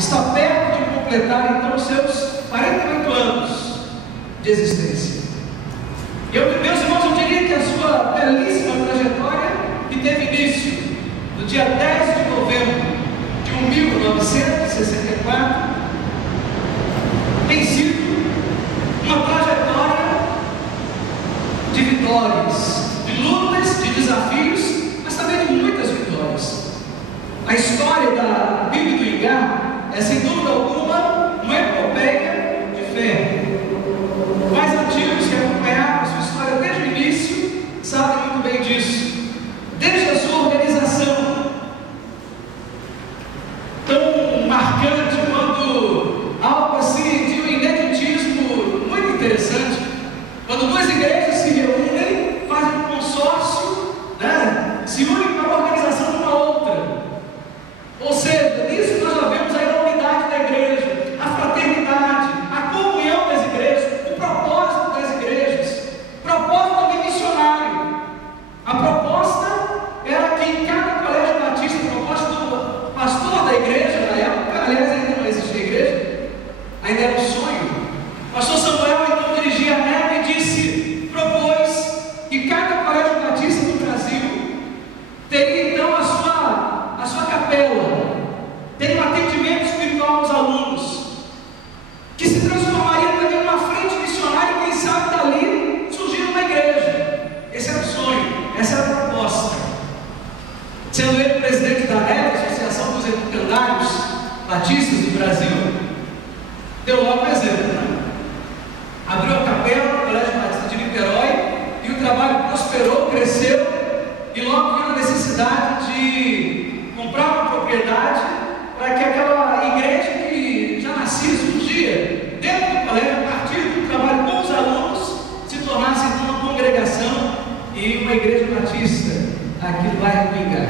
está perto de completar então os seus 48 anos de existência. Meus irmãos, eu diria que a sua belíssima trajetória, que teve início no dia 10 de novembro de 1964, tem sido uma trajetória de vitórias, de lutas, de desafios, mas também de muitas vitórias. A história da Bíblia do Ingá é, sem dúvida alguma, uma epopeia de fé. Os mais antigos que acompanharam a sua história desde o início sabem muito bem disso. Desde a sua organização, tão marcante quanto algo assim de um ineditismo muito interessante, quando duas igrejas se reúnem, fazem um consórcio, né? Se unem para a organização de uma outra. Ou seja, nisso nós já vemos aí a unidade da igreja, a fraternidade, a comunhão das igrejas, o propósito das igrejas, propósito também missionário. A proposta era que em cada colégio batista, a proposta do pastor da igreja na época, aliás, ainda não existia igreja, ainda era um sonho. O pastor Samuel então dirigia a neve e propôs que cada colégio batista do Brasil teria então a sua capela, teria um atendimento espiritual aos alunos, que se transformaria também numa frente missionária e quem sabe dali surgir uma igreja. Esse era o sonho, essa era a proposta. Sendo ele presidente da NEB, Associação dos Educandários Batistas do Brasil, deu logo um exemplo, né? Abriu a capela no Colégio Batista de Niterói e o trabalho prosperou, cresceu, e logo viu a necessidade de comprar uma propriedade para que aquela igreja que já nascia, surgia dentro do colégio, a partir do trabalho com os alunos, se tornasse então uma congregação e uma igreja batista aqui no bairro do Ingá.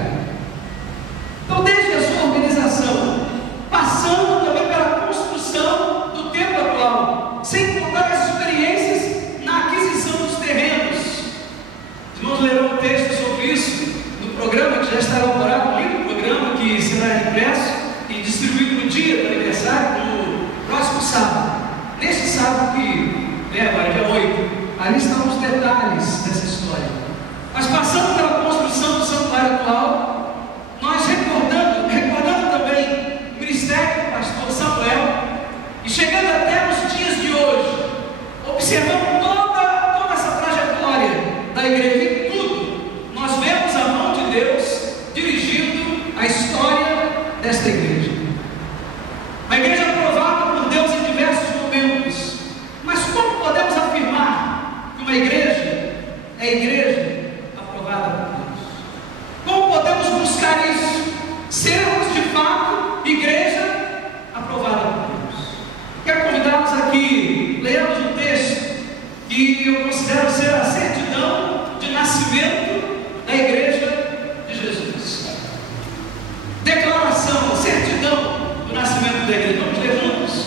Então, desde a sua organização, passando também pela construção do templo atual, sem contar as experiências na aquisição dos terrenos. Irmãos, lerão um texto sobre isso no programa que já está elaborado, um lindo programa que será impresso e distribuído no dia do aniversário, no próximo sábado. Neste sábado que agora, dia 8, ali estão os detalhes dessa história. Mas passando pela construção do santuário atual, nós recordando também o ministério do pastor Samuel, e chegando até os dias de hoje, observando toda essa trajetória da igreja, em tudo, nós vemos a mão de Deus dirigindo a história desta igreja. Uma igreja aprovada por Deus em diversos momentos. Mas como podemos afirmar que uma igreja é igreja aprovada por Deus? Como podemos buscar isso? Sermos de fato igreja aprovada por Deus. Quero convidá-los aqui, leamos um texto que eu considero ser a certidão de nascimento da igreja de Jesus. Declaração, certidão do nascimento da igreja. Vamos ler juntos?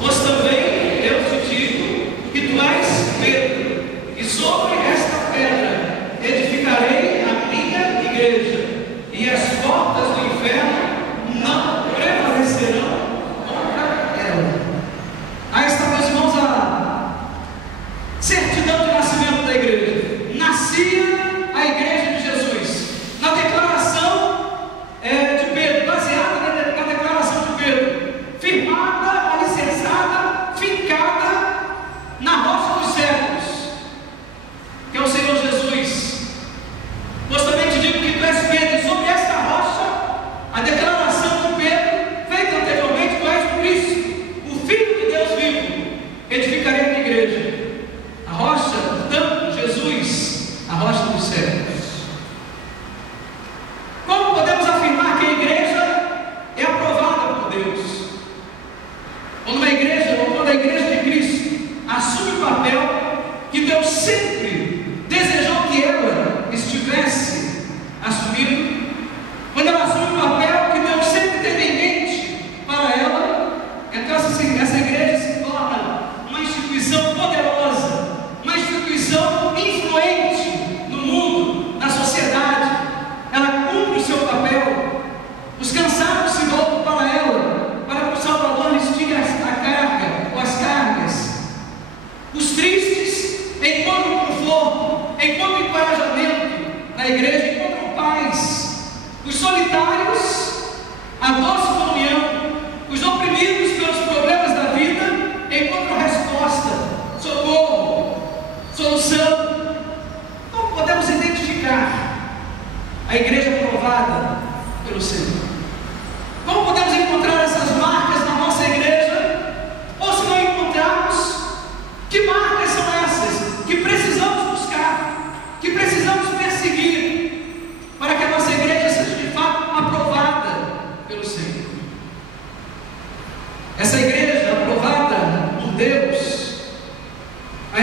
Pois também eu te digo que tu és Pedro, e sobre esta pedra edificarei a minha igreja, e as portas do inferno não prevalecerão contra ela. Aí está, meus irmãos, a certidão de nascimento da igreja. Nascia a igreja de Jesus. Na declaração de Pedro, baseada na declaração de Pedro,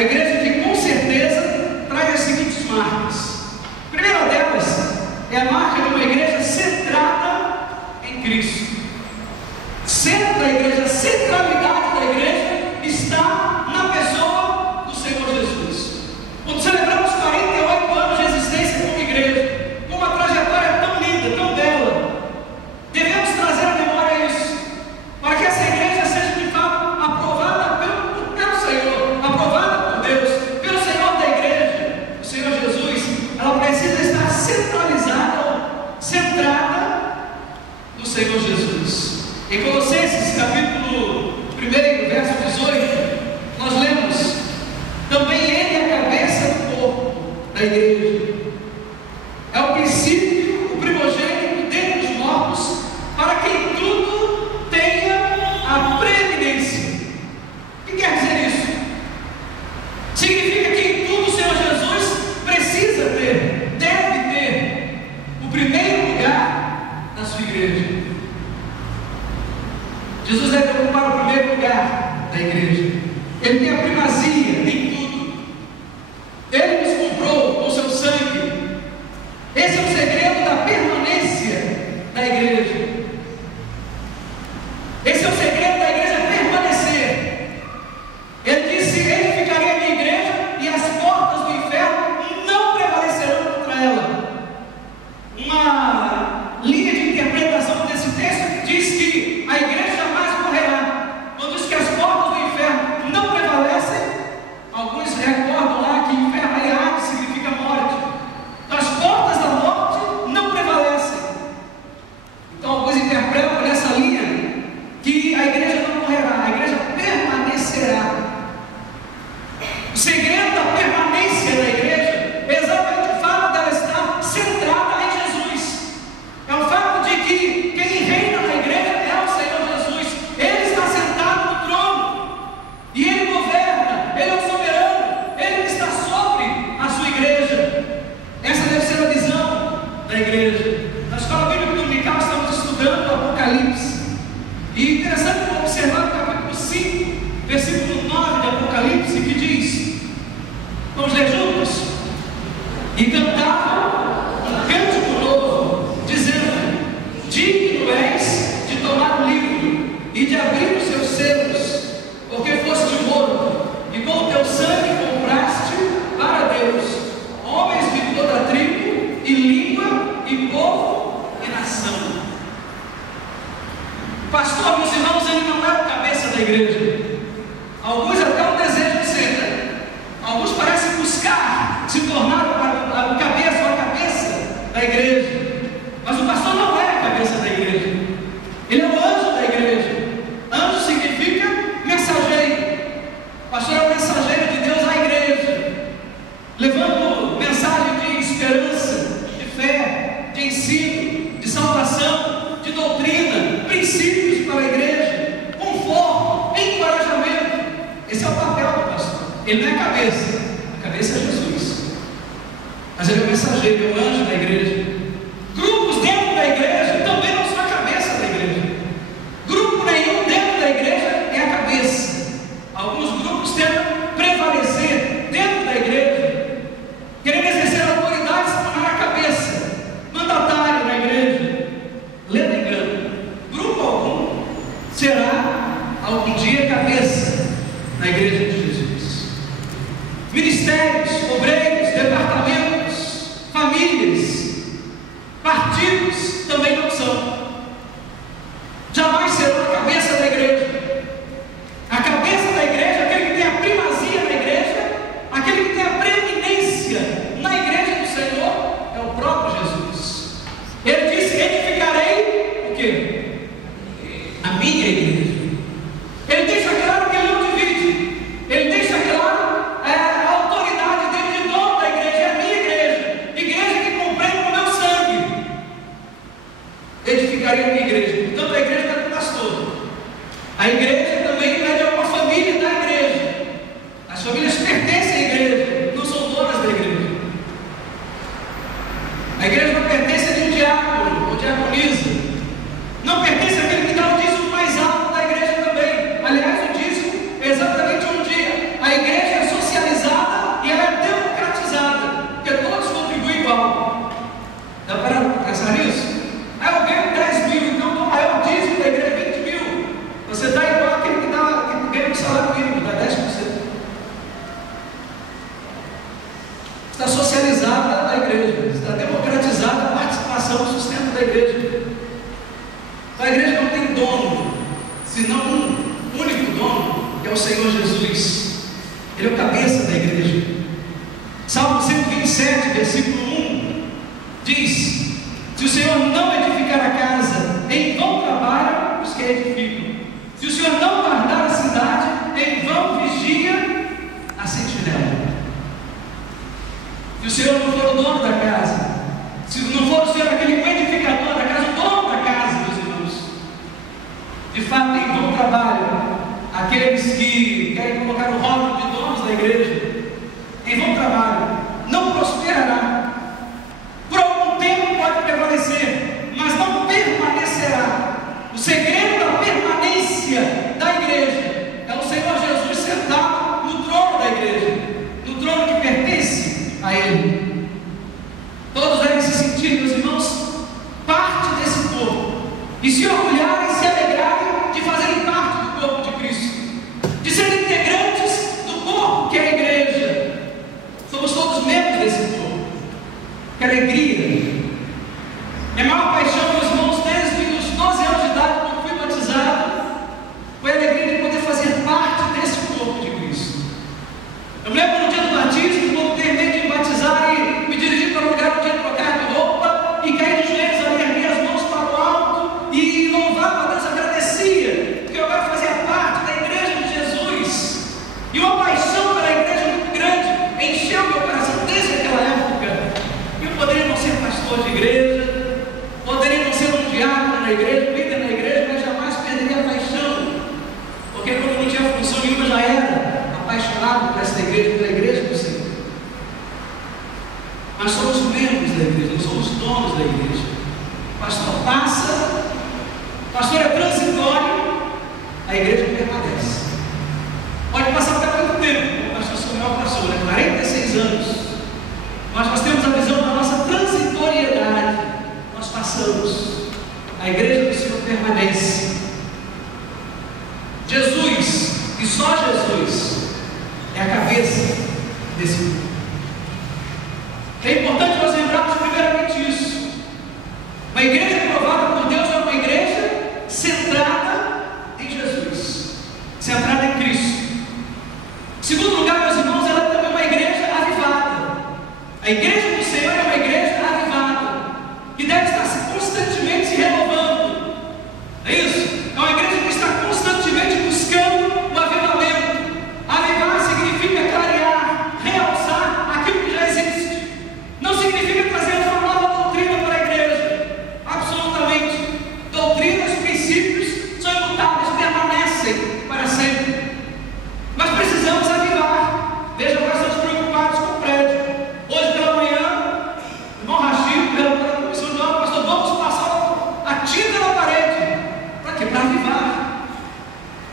A igreja que com certeza traz as seguintes marcas. A primeira delas é a marca de uma igreja centrada em Cristo. Centro da igreja, a centralidade da igreja está na pessoa do Senhor Jesus. Quando celebramos 48 anos de existência como igreja, com uma trajetória tão linda, tão bela, devemos trazer à memória isso, para que essa igreja seja de fato aprovada pelo Senhor, aprovada por Deus, pelo Senhor da igreja, o Senhor Jesus. Ela precisa estar centralizada, centrada no Senhor Jesus. Em Colossenses capítulo 1, verso 18, nós lemos: também Ele é a cabeça do corpo da igreja, é o princípio, o primogênito dentre os mortos, para que em tudo tenha a preeminência. O que quer dizer isso? Significa que em tudo o Senhor Jesus precisa ter, deve ter o primeiro lugar na sua igreja. Jesus deve ocupar o primeiro lugar da igreja. Ele tem a primazia em tudo. Ele nos comprou com o seu sangue. Esse é o segredo da permanência da igreja. Esse é o segredo da igreja permanecer. Ele disse: edificarei a minha igreja e as portas do inferno não prevalecerão contra ela. Uma linha de interpretação desse texto diz que a igreja jamais morrerá. Quando diz que as portas do inferno não prevalecem, alguns recordam lá que inferno é arte, significa morte. Então as portas da morte não prevalecem. Então alguns interpretam nessa linha que a igreja não morrerá, a igreja permanecerá. O segredo da permanência da igreja é exatamente o fato dela estar centrada em Jesus. É o fato de que quem reina na igreja é o Senhor Jesus. Ele está sentado no trono e Ele governa, Ele é o soberano, Ele está sobre a sua igreja. Essa deve ser a visão da igreja. Na escola bíblica dominical estamos estudando o Apocalipse. E interessante observar o capítulo 5, versículo 9 de Apocalipse, que diz: vamos ler juntos? E cantavam um cântico novo, dizendo: digno és de tomar o livro e de abrir os seus selos, porque foste morto, e com o teu sangue compraste para Deus homens de toda tribo, e língua, e povo, e nação. Pastor, meus irmãos, ele não é o cabeça da igreja. Alguns até o desejam de ser, né? Alguns parecem buscar se tornar o cabeça ou a cabeça da igreja. Mas o pastor não é a cabeça da igreja. Ele é o anjo da igreja. Anjo significa mensageiro. O pastor é o mensageiro de Deus à igreja, levando mensagem de esperança, de fé, de ensino, de salvação, de doutrina, princípios para a igreja, conforto, encorajamento. Esse é o papel do pastor. Ele não é a cabeça é Jesus, mas ele é o mensageiro, é o anjo da igreja. Grupos dentro da igreja também não são a cabeça da igreja. Grupo nenhum dentro da igreja é a cabeça. Alguns grupos tentam prevalecer dentro da igreja, querendo exercer a autoridade, se tornar a cabeça, mandatário na igreja. Lendo engano, grupo algum será algum dia cabeça na igreja de Jesus. Ministérios, obreiros, departamentos, famílias, partidos também não são. Jamais serão a cabeça da igreja. A cabeça da igreja é aquele que tem a primazia na igreja, aquele que tem a preeminência na igreja do Senhor, é o próprio Jesus. Ele disse: edificarei o quê? A minha igreja. Ele deixa claro que ele não divide. Ele deixa claro a autoridade dele de dono da igreja. É a minha igreja. Igreja que comprei com o meu sangue. Edificarei a minha igreja. Portanto, a igreja não é do pastor. A igreja também não é de alguma família da igreja. As famílias pertencem à igreja, não são donas da igreja. A igreja não pertence a nenhum diácono ou diaconisa. Não pertence àquele que dá o dízimo mais alto. dono, senão um único dono, que é o Senhor Jesus. Ele é o cabeça da igreja. Salmo 127, versículo 1 diz: se o Senhor não edificar a casa, em vão trabalham os que edificam. Se o Senhor não guardar a cidade, em vão vigia a sentinela. Se o Senhor não for o dono da casa, se não for o Senhor aquele edificador da casa, o dono da casa, meus irmãos, de fato em vão trabalham aqueles que querem colocar o rótulo de donos da igreja. Em vão trabalham, não prosperará. Por algum tempo pode prevalecer, mas não permanecerá. O segredo da permanência da igreja é o Senhor Jesus sentado no trono da igreja, no trono que pertence a Ele. Todos devem se sentir, meus irmãos, parte desse corpo e se orgulharem e se alegrarem de fazerem parte do corpo de Cristo, de serem integrantes do corpo que é a igreja. Somos todos membros desse corpo. Que alegria! Minha maior paixão, meus irmãos, desde os 12 anos de idade, quando fui batizado, foi a alegria de poder fazer parte desse corpo de Cristo. Eu me lembro no dia do batismo, quando terminei de me batizar e me dirigi para o lugar onde ia trocar de roupa e caí de joelhos ali, ergui as mãos para o alto e louvava a Deus, agradecia, porque eu agora fazia parte da igreja de Jesus. E uma paixão pela igreja muito grande encheu meu coração desde aquela época. Eu poderia não ser pastor de igreja, poderia não ser um diácono na igreja, líder na igreja, mas jamais perderia a paixão, porque quando não tinha função nenhuma já era apaixonado por essa igreja, pela igreja do Senhor. Mas somos membros da igreja, não somos donos da igreja. O pastor passa, o pastor é transitório, a igreja permanece. Pode passar até muito tempo, o pastor Samuel passou, 46 anos. Mas nós temos a visão da nossa transitoriedade. Nós passamos, a igreja do Senhor permanece. Jesus, e só Jesus, é a cabeça desse mundo. É importante nós lembrarmos primeiramente isso. Uma igreja aprovada por Deus é uma igreja centrada em Jesus, centrada em Cristo. Em segundo lugar, meus irmãos, ela também é uma igreja avivada. A igreja do Senhor é uma igreja avivada, que deve estar constantemente se renovando. É isso? É uma igreja que está constantemente buscando o avivamento. Avivar significa clarear, realçar aquilo que já existe. Não significa trazer uma nova doutrina para a igreja. Absolutamente. Doutrinas, princípios são imutáveis, permanecem para sempre. Mas precisamos avivar. Veja, nós estamos preocupados com o prédio. Hoje pela manhã, o irmão Rachid, pela comissão de obra, pastor, vamos passar a tinta na parede. Para quê? Para avivar.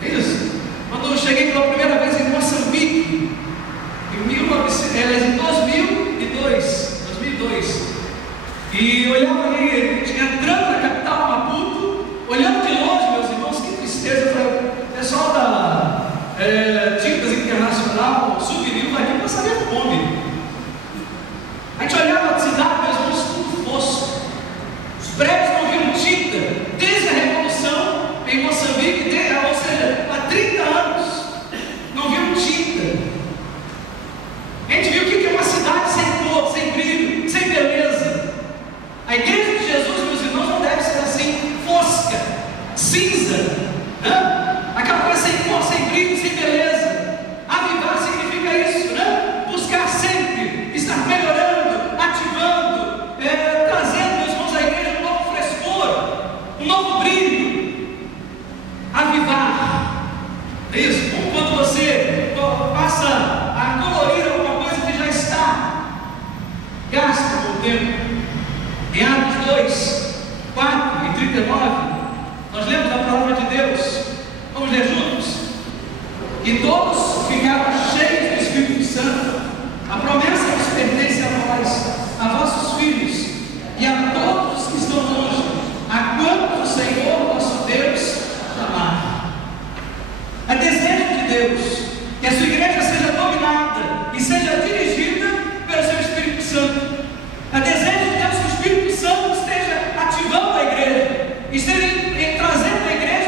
É isso. Quando eu cheguei pela primeira vez em Moçambique, em 2002, e olhava ali, entrando na capital Maputo, olhando de longe, meus irmãos, que tristeza. O pessoal da Tintas Internacional, Souvenir, vai aqui passaria fome. A gente olhava a cidade, meus irmãos, tudo fosco. Os prédios não viram tinta desde a Revolução em Moçambique, ou seja, há 30 anos, não viram tinta. A gente viu o que é uma cidade sem cor, sem brilho, sem beleza. A igreja de Jesus, meus irmãos, não deve ser assim, fosca, cinza, né? Aquela coisa sem cor, sem brilho, sem beleza. Avivar significa isso, né? Buscar sempre, estar melhorando, ativando, trazendo, meus irmãos, à igreja um novo frescor, um novo brilho. Avivar, é isso? Quando você passa a colorir alguma coisa que já está gasta com o tempo. Em Atos 2, 4 e 39, nós lemos a palavra de Deus. Vamos ler juntos? E todos ficaram cheios do Espírito Santo. A promessa nos pertence a vós, a vossos filhos e a todos os que estão longe, a quantos o Senhor nosso Deus chamar. É desejo de Deus que a sua igreja seja dominada e seja dirigida pelo seu Espírito Santo. É desejo de Deus que o Espírito Santo esteja ativando a igreja, esteja trazendo a igreja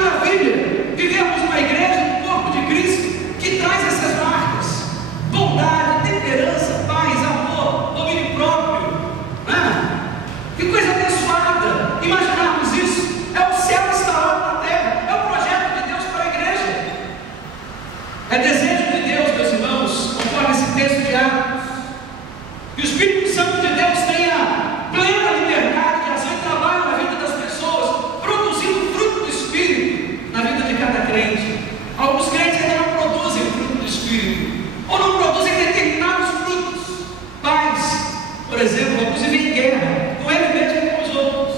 maravilha vivemos uma igreja, um corpo de Cristo, que traz essas marcas: bondade, temperança, paz, amor, domínio próprio, né? Que coisa abençoada imaginarmos isso. É o céu instalado na terra, é o projeto de Deus para a igreja. É desejo de Deus, meus irmãos, conforme esse texto de Atos, que o Espírito Santo de Deus tenha plena liberdade de ação e trabalho na vida das pessoas, produzindo o fruto do Espírito na vida de cada crente. Alguns crentes ainda não produzem o fruto do Espírito, ou não produzem determinados frutos. Pais, por exemplo, alguns vivem em guerra com ele mesmo e com os outros.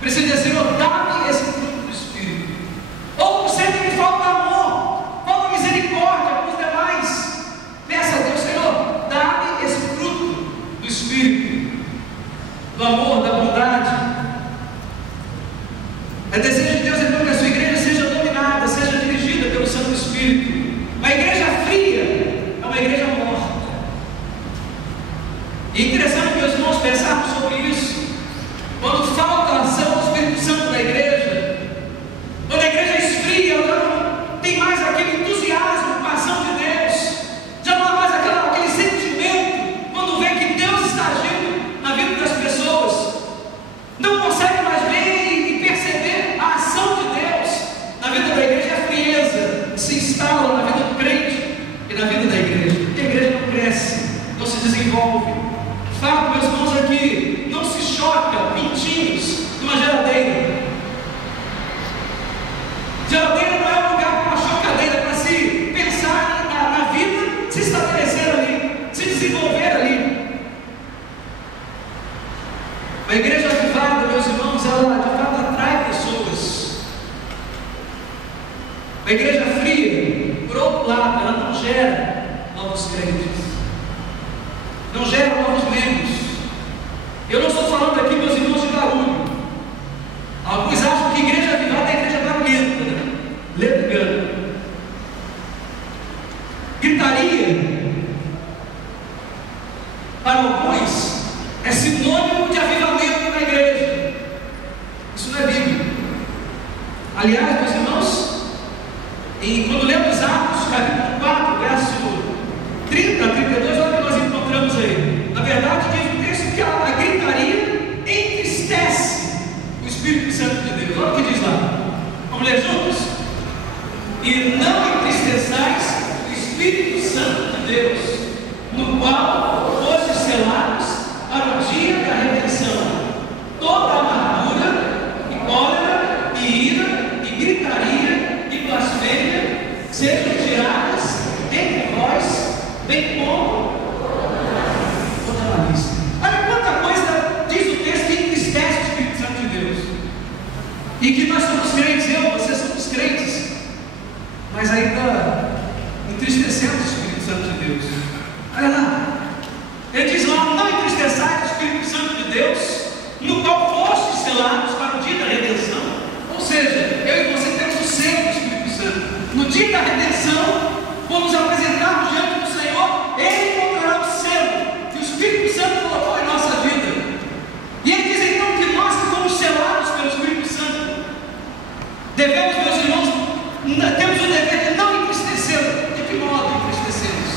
Precisa dizer: Senhor, dá-me esse fruto do Espírito. Outros sentem que falta amor, falta misericórdia com os demais. Peça a Deus: Senhor, dá-me esse fruto do Espírito, do amor, da bondade. É desejo de Deus então que a sua igreja seja dominada, seja dirigida pelo Santo Espírito. Uma igreja fria é uma igreja morta. E é interessante, meus irmãos, pensarmos sobre isso. Quando falta a ação do Espírito Santo na igreja, quando a igreja esfria, ela não tem mais aquele entusiasmo com a ação de Deus, já não há mais aquele sentimento quando vê que Deus está agindo na vida das pessoas, não consegue mais ver e perceber a ação de Deus na vida da igreja. A frieza se instala na vida do crente e na vida da igreja, porque a igreja não cresce, não se desenvolve. Fato, meus irmãos, aqui não se choca pintinhos numa geladeira. Geladeira não é um lugar para uma chocadeira, para se pensar na vida, se estabelecer ali, se desenvolver ali. A igreja avivada, meus irmãos, ela de fato atrai pessoas. A igreja fria, por outro lado, ela não gera novos crentes, não gera novos membros. Eu não estou falando aqui, meus irmãos, de barulho. Alguns acham que igreja avivada é igreja barulhenta, né? Ledo engano. Gritaria, para alguns, é sinônimo de avivamento na igreja. Isso não é bíblico. Aliás, meus irmãos, quando lemos Atos, capítulo 4, verso 30 a 32, olha o que nós encontramos aí. Na verdade, diz o texto que a gritaria entristece o Espírito Santo de Deus. Olha o que diz lá. Vamos ler juntos? E não entristeçais o Espírito Santo de Deus, no qual fostes selados para o dia da redenção. Toda amargura, e cólera, e ira, e gritaria, e blasfêmia sejam tiradas dentre vós, bem como toda malícia. Olha quanta coisa diz o texto que entristece o Espírito Santo de Deus. E que nós somos crentes, vocês somos crentes, mas ainda entristecemos o Espírito Santo de Deus. Olha lá, ele diz lá: não entristeçais o Espírito Santo de Deus, no qual fostes selados para o dia da redenção. Ou seja, eu e você temos o selo do Espírito Santo. No dia da redenção, quando nos apresentarmos diante do Senhor, Ele encontrará o selo que o Espírito Santo colocou em nossa vida. E Ele diz então que nós que fomos selados pelo Espírito Santo, devemos, meus irmãos, temos o dever de não entristecê-lo. De que modo entristecemos?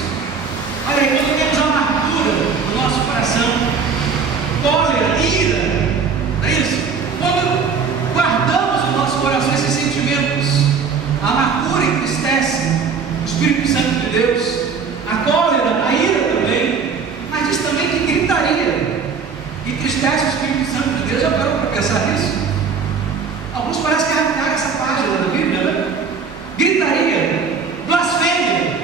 Olha aí, quando temos amargura no nosso coração, cólera, ira, não é isso? Quando guardamos no nosso coração esses sentimentos, a amargura entristece o Espírito Santo de Deus, a cólera, a ira também, mas diz também que gritaria entristece o Espírito Santo de Deus. Já parou para pensar nisso? Alguns parecem que arrancaram essa página da Bíblia, né? Gritaria, blasfêmia,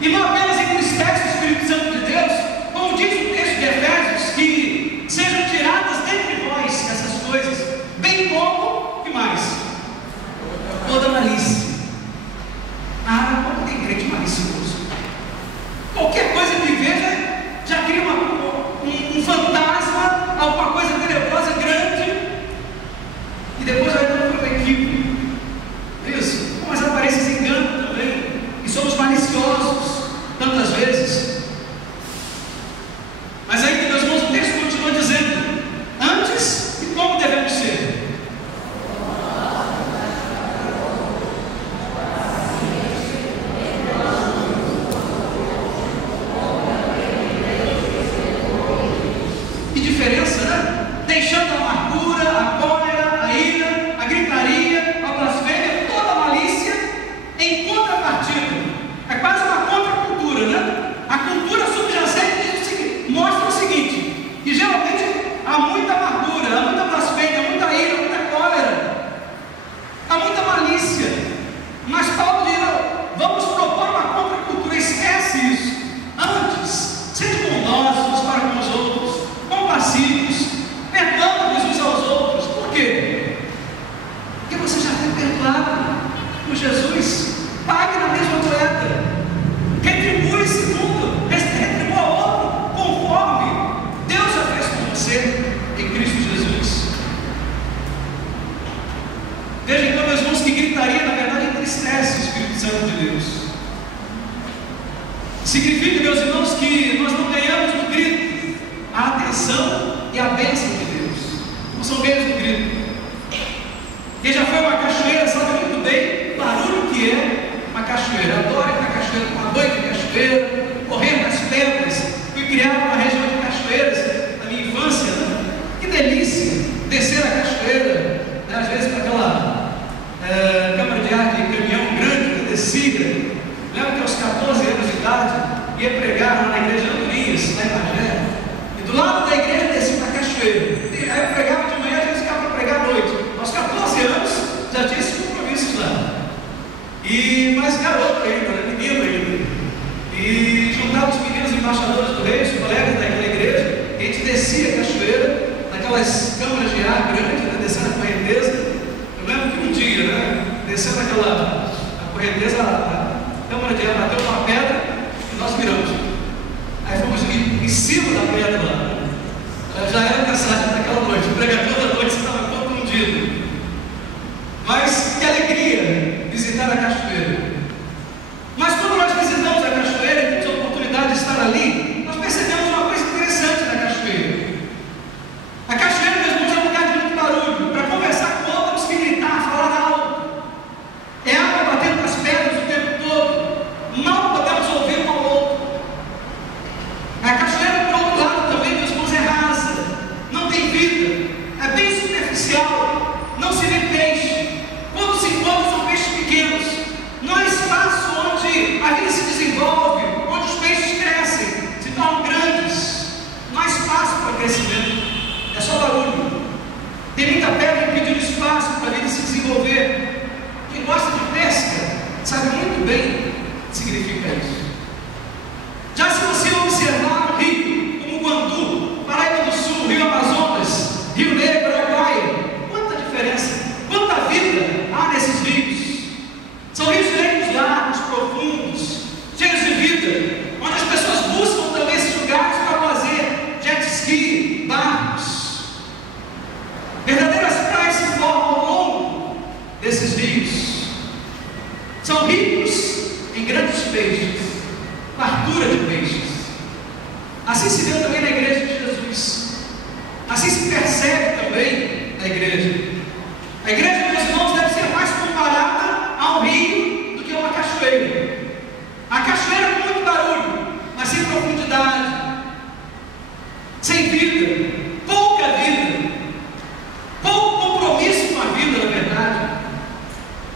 e não apenas entristece o Espírito Santo de Deus, como diz o texto de Efésios, que sejam tiradas dentre vós essas coisas, bem como, que mais? Toda malícia. Como tem crente malicioso? discipulado por Jesus, pague na mesma moeda, retribui segundo, retribua ao outro, conforme Deus já fez com você em Cristo Jesus. Veja então, meus irmãos, que gritaria na verdade entristece o Espírito Santo de Deus. Significa, meus irmãos, que nós não ganhamos no grito a atenção e a bênção de Deus. Não são ganhos no grito. Quem já foi a uma cachoeira sabe muito bem o barulho que é uma cachoeira. Adoro ir para a cachoeira, tomar banho de cachoeira, correr nas pedras. Fui criado na região de cachoeiras na minha infância, né? Que delícia descer a cachoeira, né? Às vezes para aquela câmara de ar de caminhão grande que eu descia. Lembro que aos 14 anos de idade ia pregar lá na igreja de Andorinhas, lá em Bagé, e do lado da igreja descia para a cachoeira. Aí eu pregava de manhã, às vezes ficava para pregar à noite. Aos 14 anos já tinha esse compromisso lá. Mas garoto ainda, né? Menino ainda. E juntava os meninos embaixadores do rei, os colegas daquela igreja, e a gente descia a cachoeira, naquelas câmaras de ar grandes, né? Descendo a correnteza. Eu lembro que um dia, né? Descendo aquela correnteza, a câmara de ar bateu uma pedra e nós viramos. Aí fomos em cima da pedra lá. Já era mensagem naquela noite, o pregador da noite estava confundido. Mas que alegria visitar a cachoeira. Mas quando nós visitamos a cachoeira e temos a oportunidade de estar ali, nós percebemos uma coisa interessante na cachoeira. A cachoeira, meus irmãos, é um lugar de muito barulho. Para conversar com o outro, temos que gritar, falar alto. É água batendo nas pedras o tempo todo. Não podemos ouvir um ao outro. A cachoeira, por outro lado, também, meus irmãos, é rasa. Não tem vida. É bem superficial. Não se vê peixe. Quando se encontra, são peixes pequenos. Não há espaço onde a vida se desenvolve, onde os peixes crescem, se tornam grandes. Não há espaço para crescimento. É só barulho. Tem muita pedra impedindo espaço para a vida se desenvolver. Quem gosta de pesca sabe muito bem o que significa isso. Já se você observar um rio como o Guandu, Paraíba do Sul, Rio Amazonas, Rio Negro, Araguaia, quanta diferença, quanta vida há nesses rios. São rios grandes, largos, profundos, cheios de vida, onde as pessoas buscam também esses lugares para fazer jet ski, barcos. Verdadeiras praias se formam ao longo desses rios. São ricos em grandes peixes, fartura de peixes. Assim se vê também na igreja de Jesus. Assim se percebe também na igreja. A igreja, meus irmãos, deve ser mais comparada a um rio do que a uma cachoeira. A cachoeira com muito barulho, mas sem profundidade, sem vida, pouca vida, pouco compromisso com a vida, na verdade.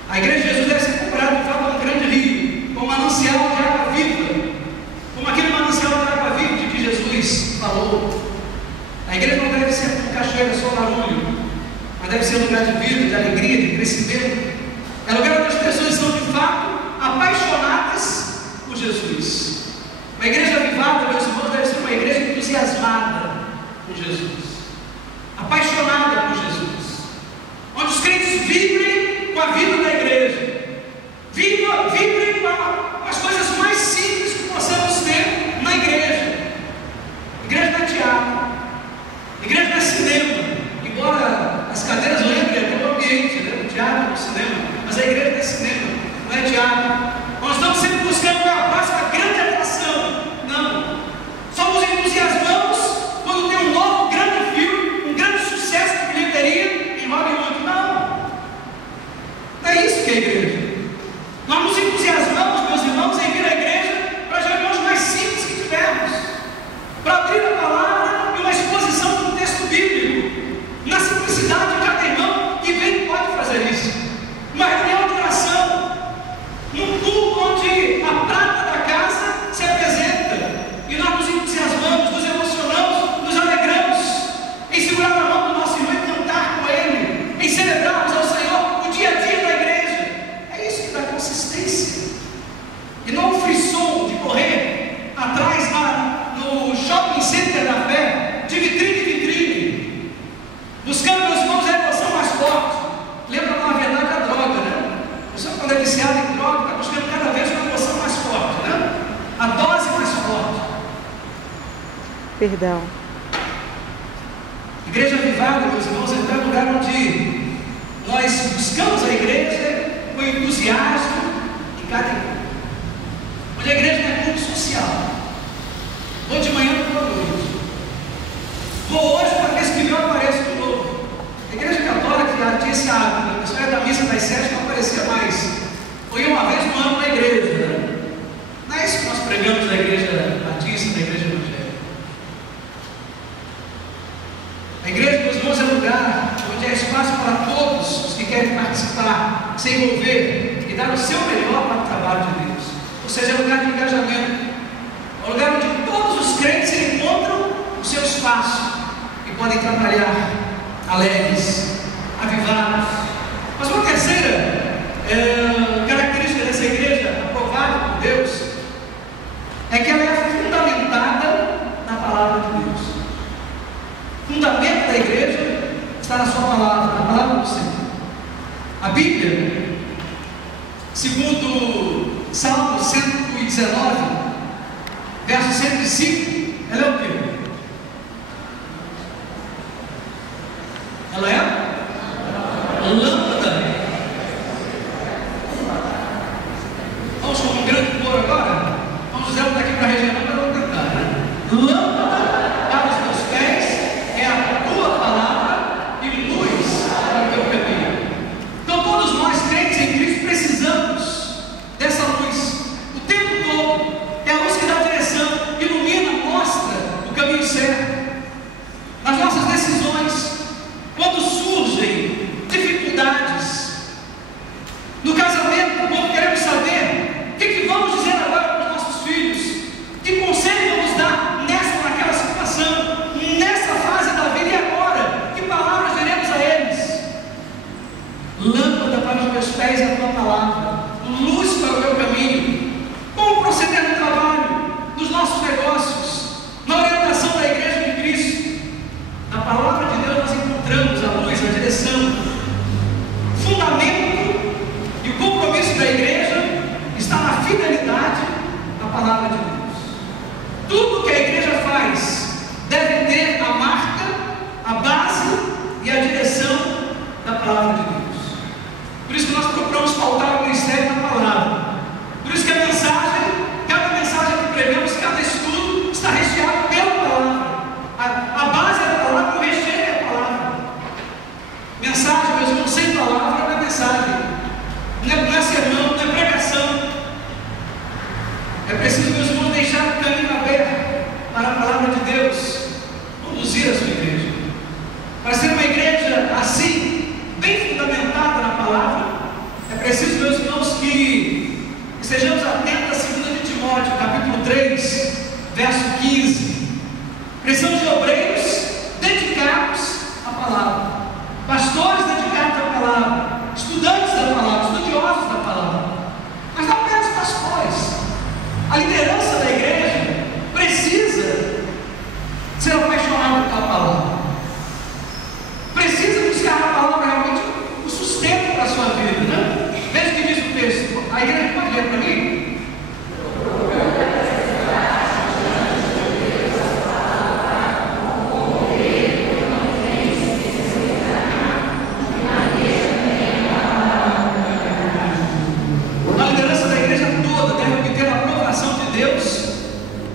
A igreja de Jesus deve ser comparada de fato a um grande rio, com um manancial de água viva, como aquele manancial de água viva de que Jesus falou. A igreja não deve ser uma cachoeira só barulho, mas deve ser um lugar de vida, de alegria, de crescimento. É lugar onde as pessoas são de fato apaixonadas por Jesus. Uma igreja avivada, meus irmãos, deve ser uma igreja entusiasmada por Jesus, apaixonada por Jesus, onde os crentes vibrem com a vida da igreja, vibrem com as coisas mais simples que possamos ter na igreja. Igreja não é teatro, igreja não é cinema, embora as cadeiras lembrem até o ambiente, né? O teatro, o cinema, mas a igreja não é cinema, não é teatro. Nós estamos sempre buscando uma próxima grande atração. Não, só nos entusiasmamos quando tem um novo grande filme, um grande sucesso de bilheteria em Hollywood. Não é isso que é a igreja. quando é viciado em droga, está buscando cada vez uma emoção mais forte, né? A dose mais forte. Perdão. Igreja avivada, meus irmãos, é um lugar onde nós buscamos a igreja com entusiasmo e carinho. Onde a igreja não é clube social. Vou de manhã para a noite. Vou hoje para ver se que eu apareço de novo. A igreja católica já tinha esse hábito, né? A história da missa das 7 não aparecia mais. Foi uma vez no ano na igreja, né? Não é isso que nós pregamos na igreja batista, na igreja evangélica. A igreja, meus irmãos, é lugar onde há espaço para todos os que querem participar, se envolver e dar o seu melhor para o trabalho de Deus. Ou seja, é lugar de engajamento. É lugar onde todos os crentes encontram o seu espaço e podem trabalhar alegres, avivados. Mas uma terceira característica dessa igreja, aprovada por Deus, é que ela é fundamentada na palavra de Deus. O fundamento da igreja está na sua palavra, na palavra do Senhor. A Bíblia, segundo Salmo 119, verso 105, ela é o quê? Ela é lâmpada. Vamos com um grande coro agora? Vamos dizer daqui para a região, mas vamos cantar, né? Lâmpada para os meus pés é a tua palavra e luz para o teu caminho. Então todos nós, crentes em Cristo, precisamos dessa luz o tempo todo. É a luz que dá direção, ilumina, mostra o caminho certo. Nas nossas decisões, quando surgem dificuldades no casamento, quando queremos saber o que vamos dizer agora para os nossos filhos, que conselho vamos dar nessa ou naquela situação, nessa fase da vida e agora, que palavras diremos a eles? Lâmpada para os meus pés é a tua palavra, luz para o meu caminho. Como proceder no trabalho, nos nossos negócios, na orientação da igreja de Cristo? Na palavra de Deus nós encontramos a luz, a direção. O fundamento e o compromisso da igreja está na fidelidade à palavra de Deus. Tudo que a igreja faz deve ter a marca, a base e a direção da palavra de Deus. Por isso que nós procuramos pautar o ministério na palavra. Por isso que a mensagem, cada mensagem que pregamos, cada estudo está recheado pela palavra. A base é a palavra, o recheio é a palavra. Mensagem, meus irmãos, sem palavra não é mensagem, não é sermão, não é pregação. É preciso, meus irmãos, deixar o caminho aberto para a palavra de Deus conduzir a sua igreja. Para ser uma igreja assim, bem fundamentada na palavra, é preciso, meus irmãos, que estejamos atentos a 2 de Timóteo, capítulo 3, verso 15. Precisamos de obreiros dedicados à palavra, pastores dedicados à palavra, estudantes da palavra, estudiosos da palavra, mas não apenas pastores. A liderança da igreja precisa ser apaixonada pela palavra, precisa buscar na palavra realmente o sustento para a sua vida, né? Veja o que diz o texto. A igreja pode ler para mim?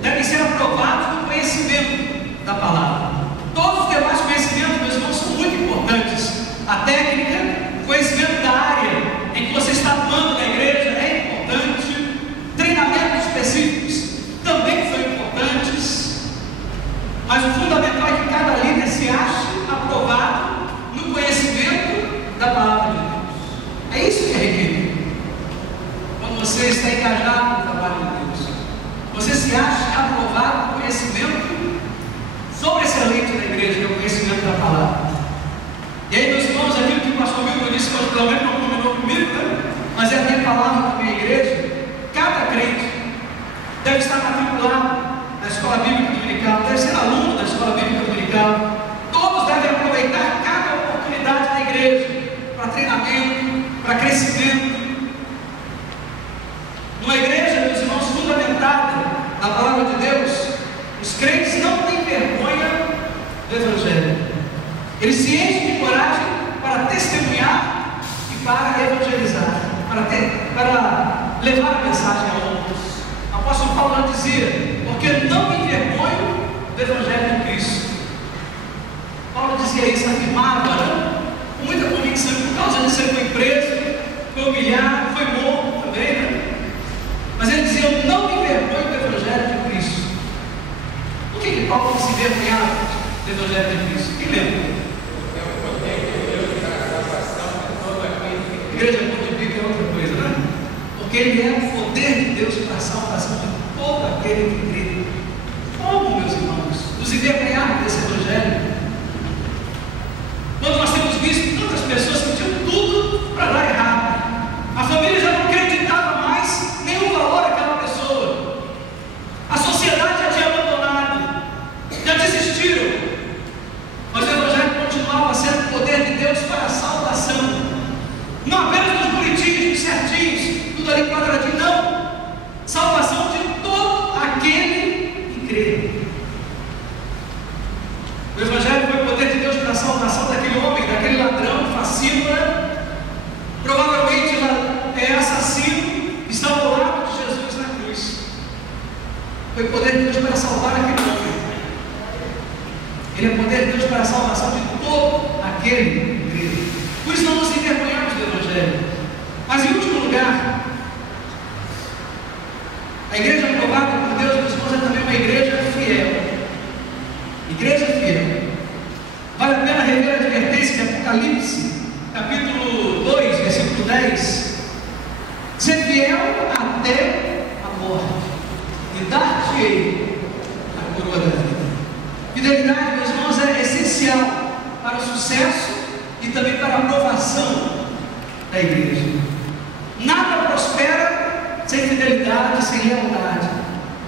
Devem ser aprovados no conhecimento da palavra. Todos os demais conhecimentos, meus irmãos, são muito importantes. A técnica, o conhecimento da área em que você está atuando na igreja é importante. Treinamentos específicos também são importantes. Mas o fundamental é que cada líder se ache aprovado no conhecimento da palavra de Deus. É isso que é requerido. Quando você está engajado no trabalho de Deus, você se acha aprovado no conhecimento sobressalente da igreja, que é o conhecimento da palavra. E aí, meus irmãos, aquilo que o pastor Milton disse, mas pelo menos não combinou comigo, né? Mas é a minha palavra para a minha igreja. Cada crente deve estar matriculado na escola bíblica dominical, deve ser aluno da escola bíblica dominical. Todos devem aproveitar cada oportunidade da igreja para treinamento, para crescimento. para evangelizar, para levar a mensagem a outros. O apóstolo Paulo dizia: porque não me envergonho do Evangelho de Cristo. Paulo dizia isso, afirmava, né? Com muita convicção. Por causa disso ele foi preso, foi humilhado, foi morto também, né? Mas ele dizia: eu não me envergonho do Evangelho de Cristo. Por que Paulo se envergonhava do Evangelho de Cristo? Quem lembra? Igreja multiplica é outra coisa, né? Porque ele é o poder de Deus para a salvação de todo aquele que crê. Como, meus irmãos, nos envergonhar desse Evangelho? Quando nós temos visto tantas pessoas que tinham tudo para dar errado, a família já não acreditava mais nenhum valor àquela pessoa, a sociedade já tinha abandonado, já desistiram, mas o Evangelho continuava sendo o poder de Deus para a salvação. Não apenas dos bonitinhos, dos certinhos, tudo ali quadradinho, não. Salvação de todo aquele que crê. O Evangelho foi o poder de Deus para a salvação daquele homem, daquele ladrão, fascínora, provavelmente assassino, estava ao lado de Jesus na cruz. Foi o poder de Deus para salvar aquele homem. Ele é o poder de Deus para a salvação de todo aquele que crê. Por isso não nos envergonhamos do Evangelho. Mas em último lugar, a igreja aprovada por Deus, meus irmãos, é também uma igreja fiel. Igreja fiel. Vale a pena rever a advertência de Apocalipse, capítulo 2, versículo 10. Ser fiel até a morte, e dar-te-ei a coroa da vida. Fidelidade, meus irmãos, é essencial para o sucesso e também para a aprovação da igreja. Nada prospera sem fidelidade, sem lealdade.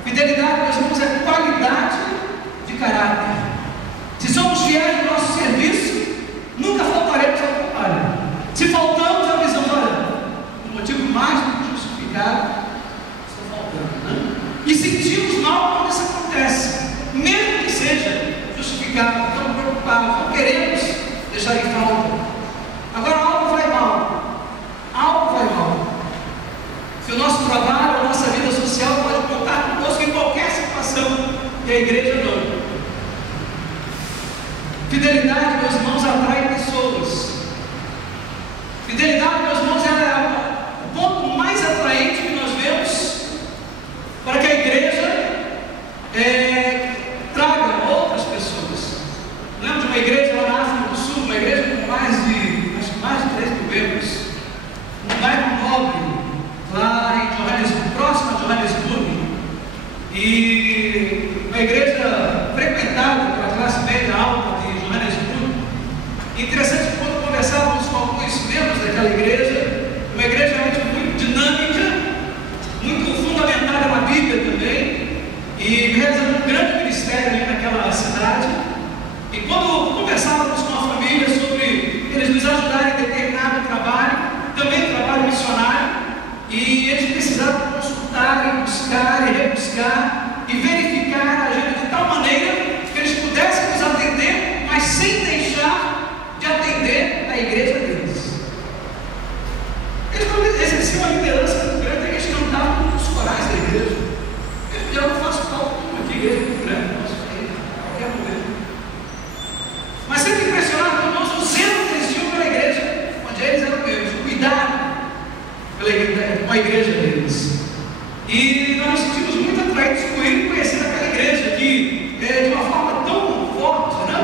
Fidelidade, meus irmãos, é qualidade de caráter. Se somos fiéis no nosso serviço, nunca faltaremos ao trabalho. Se faltamos, avisamos: olha, o motivo mais do que justificado, está faltando, né? E sentimos mal quando isso acontece, mesmo que seja justificado. Estamos preocupados, não queremos deixar em falta. Agora algo vai mal. Algo vai mal. Se o nosso trabalho, a nossa vida social pode contar conosco em qualquer situação, e a igreja não. Fidelidade, meus irmãos, atrai pessoas. Fidelidade, meus irmãos, é o ponto mais atraente que nós vemos para que a igreja traga outras pessoas. Lembro de uma igreja lá na África do Sul, uma igreja com mais de 3 mil membros, um bairro nobre, lá em Johannesburg, próximo a Johannesburg, e uma igreja frequentada pela classe média alta de Johannesburg. Interessante que quando conversávamos com alguns membros daquela igreja, uma igreja realmente muito dinâmica, muito fundamentada na Bíblia também, e realizando um grande ministério ali naquela cidade. E quando conversávamos com a família sobre eles nos ajudarem em determinado trabalho, também trabalho missionário, e eles precisavam consultar, e buscar, e rebuscar, e verificar a agenda de tal maneira que eles pudessem nos atender, mas sem deixar de atender a igreja deles. Eles exerciam uma liderança muito grande, eles cantavam nos corais da igreja. Eu não faço falta aqui, igreja muito grande, posso ter qualquer momento. Mas sempre impressionado, irmãos, o zelo que eles tinham pela igreja, onde eles eram membros, cuidado com a igreja deles. E nós nos sentimos muito atraídos com ele, conhecendo aquela igreja que, de uma forma tão forte, né,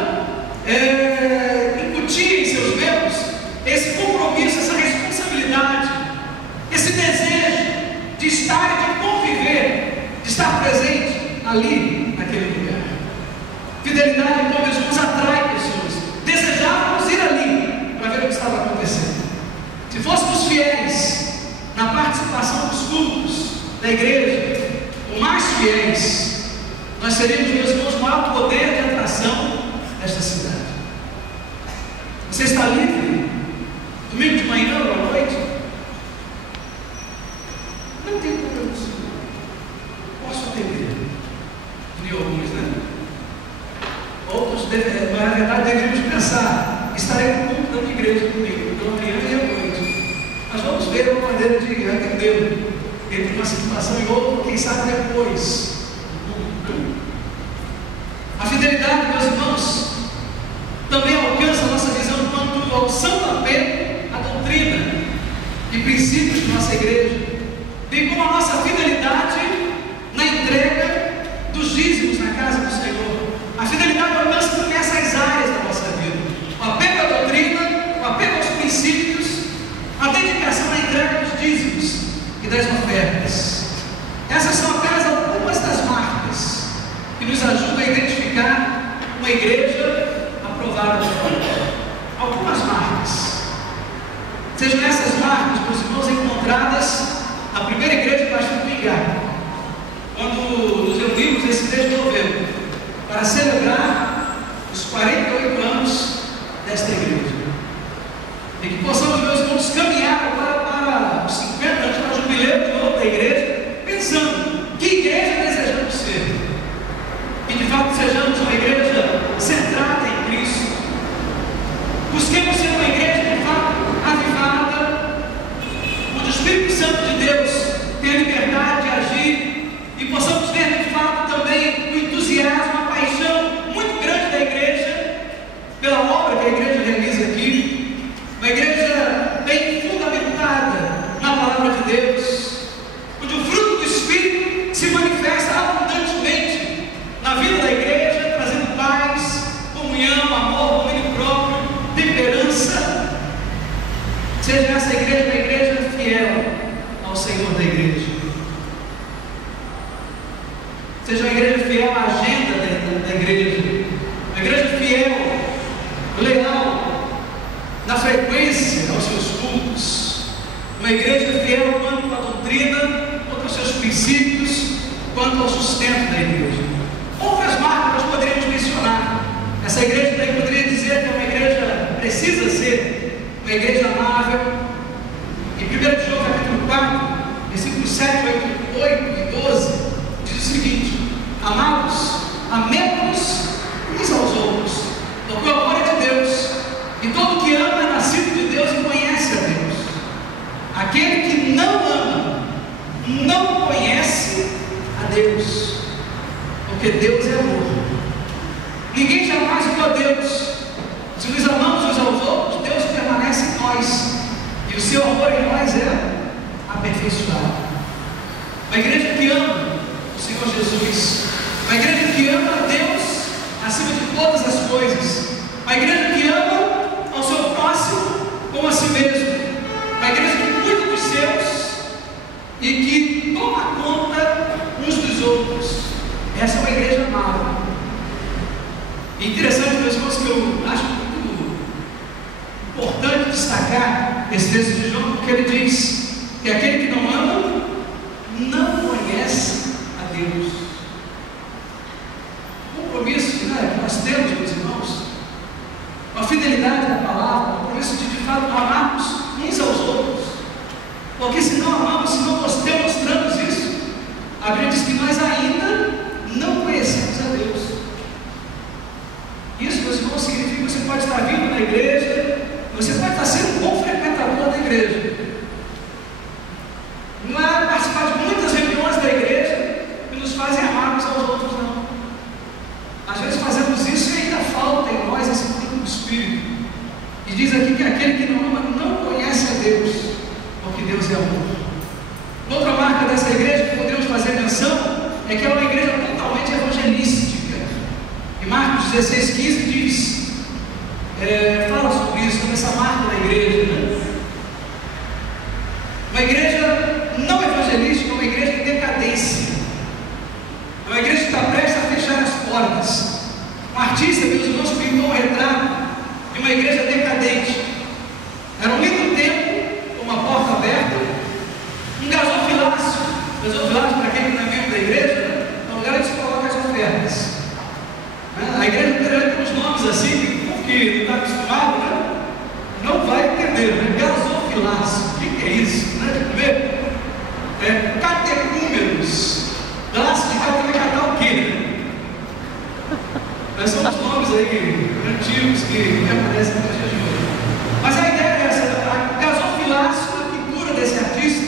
incutia em seus membros esse compromisso, essa responsabilidade, esse desejo de estar e de conviver, de estar presente ali, naquele lugar. Fidelidade, então, meus irmãos, atrai pessoas. Desejávamos ir ali para ver o que estava acontecendo. Se fôssemos fiéis na participação dos cultos da igreja, ou mais fiéis, nós seríamos, meus irmãos, o maior poder de atração desta cidade. Você está livre? Domingo de manhã ou à noite? Não tem problema disso. Posso atender. De alguns, né? Outros, na verdade, deveríamos pensar: estarei no culto da minha igreja domingo, pela manhã e à noite. maneira de atendê-lo entre uma situação e outra, quem sabe depois. A fidelidade, meus irmãos, também alcança a nossa visão quanto ao santo apego à doutrina e princípios de nossa igreja, bem como a nossa fidelidade na entrega dos dízimos na casa do Senhor. A fidelidade alcança também essas áreas da nossa vida: o apego à doutrina, o apego aos princípios, a dedicação na entrega dos dízimos e das ofertas. Essas são apenas algumas das marcas que nos ajudam a identificar uma igreja aprovada por Deus. Algumas marcas. Sejam essas marcas, meus irmãos, encontradas na primeira igreja que nós fomos quando nos reunimos nesse mês de novembro para celebrar os 48 anos desta igreja. E que possamos, meus irmãos, caminhar agora para os 50 anos, para o jubileu de novo da igreja, pensando: que igreja desejamos ser? Que de fato sejamos uma igreja centrada em Cristo. Busquemos ser uma igreja de fato avivada, onde o Espírito Santo de Deus tem a liberdade de agir, e possamos ver de fato também o entusiasmo, a paixão muito grande da igreja pela obra que a igreja realiza aqui. Uma igreja bem fundamentada na palavra de Deus, onde o fruto do Espírito se manifesta abundantemente na vida da igreja, trazendo paz, comunhão, amor, domínio próprio, temperança. Seja essa igreja uma igreja fiel ao Senhor da igreja. Seja uma igreja fiel à agenda da igreja. Uma igreja fiel, leal na frequência aos seus cultos. Uma igreja fiel quanto à doutrina, quanto aos seus princípios, quanto ao sustento da igreja. Outras marcas nós poderíamos mencionar. Essa igreja daí poderia dizer que é uma igreja, precisa ser uma igreja amável. Em 1 João capítulo 4, versículos 7, 8 e 12, diz o seguinte: amados, amemos uns aos outros, porque o amor é de Deus, e todo que ama é nascido de Deus e conhece a Deus. Aquele que não ama não conhece a Deus, porque Deus é amor. Ninguém jamais viu a Deus. Se nos amamos uns aos outros, Deus permanece em nós, e o seu amor em nós é aperfeiçoado. Uma igreja que ama o Senhor Jesus, uma igreja que ama a Deus acima de todas as coisas, uma igreja que ama ao seu próximo como a si mesmo, uma igreja que cuida dos seus e que toma conta uns dos outros. Essa é uma igreja amável. E interessante, meus irmãos, que eu acho muito importante destacar esse texto de João, porque ele diz que aquele que não ama não conhece a Deus. O compromisso, né, que nós temos, meus irmãos, com a fidelidade da palavra, o compromisso de fato amarmos uns aos outros, porque se não amamos, se não demonstramos isso, a Bíblia diz que nós ainda não conhecemos a Deus. Isso, meus irmãos, significa que você pode estar vindo na igreja, você pode estar sendo um bom frequentador da igreja, não é participar de muitas reuniões da igreja que nos fazem amar uns aos outros, não. Às vezes fazemos isso e ainda falta em nós esse fruto do Espírito. E diz aqui que aquele que não ama não conhece a Deus, porque Deus é amor. Outra marca dessa igreja que poderíamos fazer menção é que é uma igreja totalmente evangelística. Em Marcos 16:15 diz, fala sobre isso, sobre essa marca da igreja, né? Uma igreja não evangelística, uma igreja em decadência, uma igreja que está prestes a fechar as portas. Um artista, meus irmãos, pintou um retrato de uma igreja decadente. Era um lindo templo, com uma porta aberta, um gasofilácio. Gasofilácio, para quem não é membro da igreja, é um lugar onde se coloca as ofertas. A igreja tem uns nomes assim, porque não está acostumado, né? Não vai entender, né? Gasofilácio, o que é isso? Né? Catecúmenos, glaço de catar o quê? Mas são os nomes aí antigos que aparecem nos dias de hoje. Mas a ideia é essa: a gasofilácio, a pintura desse artista,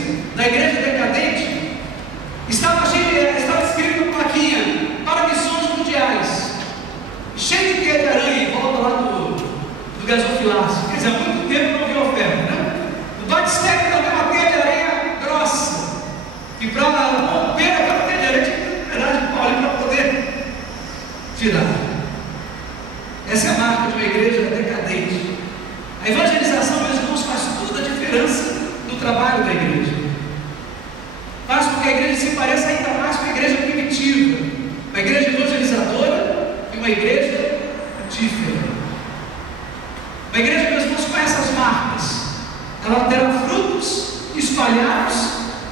do trabalho da igreja. Faz com que a igreja se pareça ainda mais com a igreja primitiva, uma igreja evangelizadora e uma igreja frutífera. Uma igreja que, meus irmãos, com essas marcas, ela terá frutos espalhados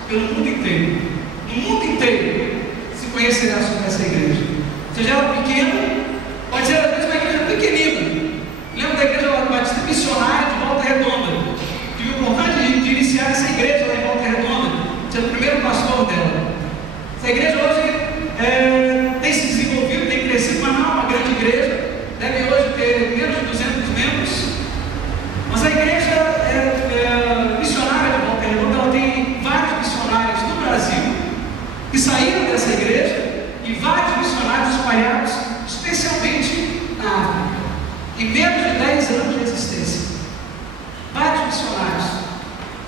pelo mundo inteiro. No mundo inteiro se conhecerá sobre essa igreja. Seja ela pequena, pode ser às vezes uma igreja pequenina. Lembro da igreja batista missionária de Volta Redonda. Tive vontade de iniciar essa igreja lá em Volta Redonda, sendo o primeiro pastor dela. Essa igreja hoje tem se desenvolvido, tem crescido, mas não é uma grande igreja. Deve hoje ter menos de 200 membros. Mas a igreja missionária de Volta Redonda, ela tem vários missionários no Brasil que saíram dessa igreja e vários missionários espalhados, especialmente na África, em menos de 10 anos de existência. Vários missionários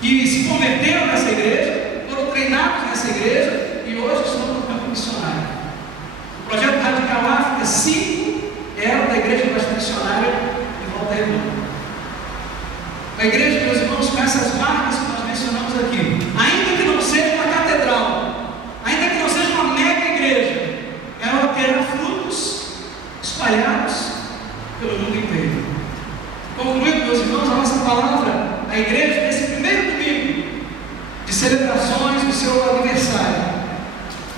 que se converteram nessa igreja, foram treinados nessa igreja e hoje estão no campo missionário. O projeto Radical África 5 era da igreja missionária de Volta Redonda. A igreja, meus irmãos, com essas marcas que nós mencionamos aqui, ainda que não seja uma catedral, ainda que não seja uma mega igreja, ela terá frutos espalhados pelo mundo inteiro. Concluindo, meus irmãos, a nossa palavra, a igreja, nesse primeiro domingo de celebrações do seu aniversário,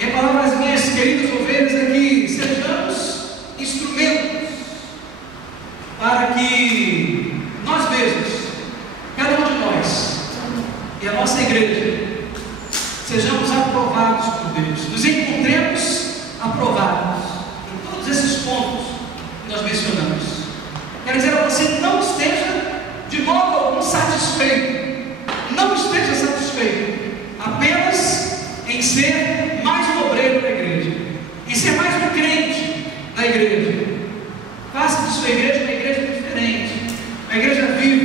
em palavras minhas queridas ovelhas, é que sejamos instrumentos para que nós mesmos, cada um de nós e a nossa igreja, sejamos aprovados por Deus, nos encontremos aprovados em todos esses pontos que nós mencionamos. Quero dizer a você, não esteja de modo algum satisfeito, não esteja satisfeito apenas em ser mais um obreiro da igreja, em ser mais um crente da igreja. Faça de sua igreja uma igreja diferente, uma igreja viva,